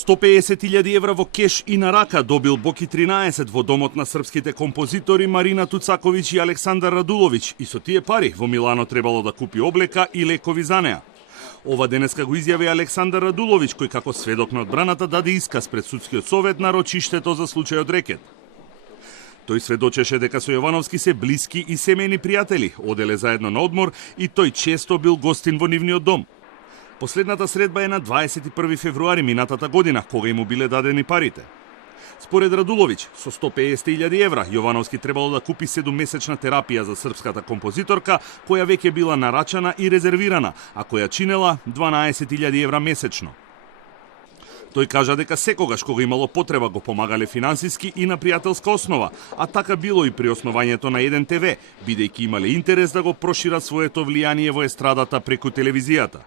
150.000 евра во кеш и на рака добил Боки 13 во домот на српските композитори Марина Туцаковиќ и Александар Радуловиќ и со тие пари во Милано требало да купи облека и лекови за неа. Ова денеска го изјави Александар Радуловиќ, кој како сведок на одбраната даде исказ пред судскиот совет на рочиштето за случајот Рекет. Тој сведочеше дека со Јовановски се блиски и семејни пријатели, оделе заедно на одмор и тој често бил гостин во нивниот дом. Последната средба е на 21 февруари минатата година, кога им биле дадени парите. Според Радуловиќ, со 150.000 евра, Јовановски требало да купи 7-месечна терапија за српската композиторка, која веќе била нарачана и резервирана, а која чинела 12.000 евра месечно. Тој кажа дека секогаш кога имало потреба го помагале финансиски и на пријателска основа, а така било и при основањето на 1 ТВ, бидејќи имале интерес да го прошират своето влијание во естрадата преку телевизијата.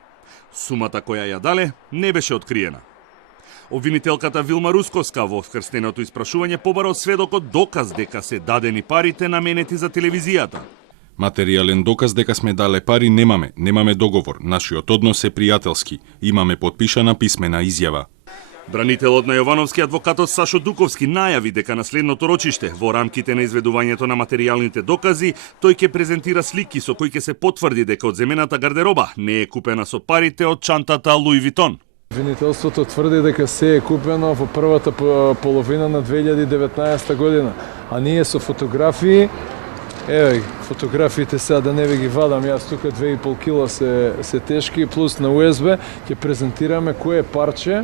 Сумата која ја дале не беше откриена. Обвинителката Вилма Русковска во вкрстеното испрашување побара од сведокот доказ дека се дадени парите наменети за телевизијата. Материјален доказ дека сме дале пари немаме договор, нашиот однос е пријателски, имаме потпишана писмена изјава. Бранителот на Јовановски, адвокатот Сашо Дуковски, најави дека на следното рочиште, во рамките на изведувањето на материјалните докази, тој ќе презентира слики со кои ќе се потврди дека одземената гардероба не е купена со парите од чантата Луи Витон. Обвинителството тврди дека се е купено во првата половина на 2019 година, а ние со фотографии, фотографиите сега да не ви ги вадам, јас тука 2,5 кила се тешки, плюс на USB ќе презентираме кое парче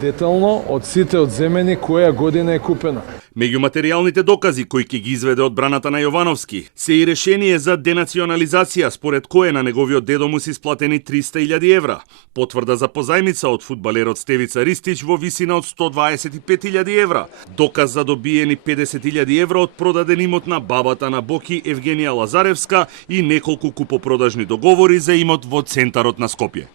детално од сите одземени која година е купена. Меѓу материјалните докази кои ќе ги изведе одбраната на Јовановски се и решение за денационализација според кое на неговиот дедо му се исплатени 300.000 евра, потврда за позајмица од фудбалерот Стевица Ристич во висина од 125.000 евра, доказ за добиени 50.000 евра од продаден имот на бабата на Боки Евгенија Лазаревска и неколку купопродажни договори за имот во центарот на Скопје.